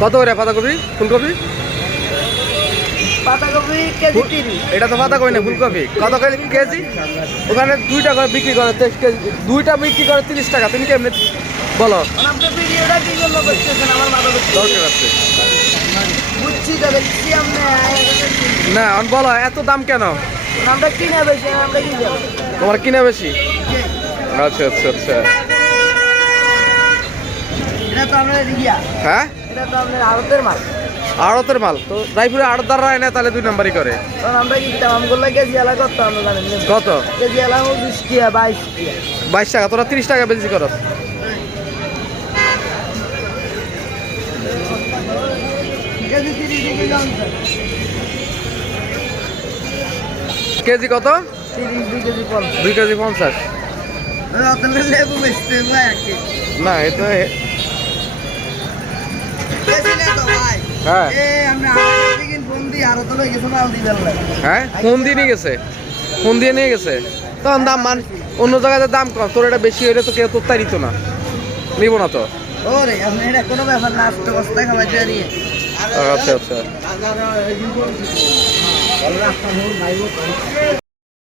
কত করে পাতাকপি? ফুলকপি? পাতাকপি কেজি তিরিশ। এটা তো পাতাকপি না ফুলকপি। কত কেজি? ওখানে দুইটা করে বিক্রি করে দুইটা বিক্রি করে তিরিশ টাকা। তুমি কেমনি বলো। না বলো এত দাম কেন? তোমার কিনে বেশি? আচ্ছা আচ্ছা আচ্ছা। হ্যাঁ? এটা তো আপনার আড়তের মাল। আড়তের মাল। তো রায়পুরে আড়তদাররা এনে তাহলে দুই নাম্বারই করে। কারণ আমরা কি দিতাম? আমগুলো কেজি এলা করতাম আমরা জানেন কত? কেজি এলা বিশ টিয়া বাইশ বাইশ টাকা। তোরা তিরিশ টাকা বেশি করস। কেজি কত? দুই কেজি পঞ্চাশ। না এটা লাগে হ্যাঁ? ফোন দিয়ে নিয়ে গেছে? ফোন দিয়ে নিয়ে গেছে? তখন দাম মান অন্য জায়গাতে দাম কম তোর এটা বেশি হইলে তো কেউ তোর তাই না। নিব না তো। আচ্ছা আচ্ছা।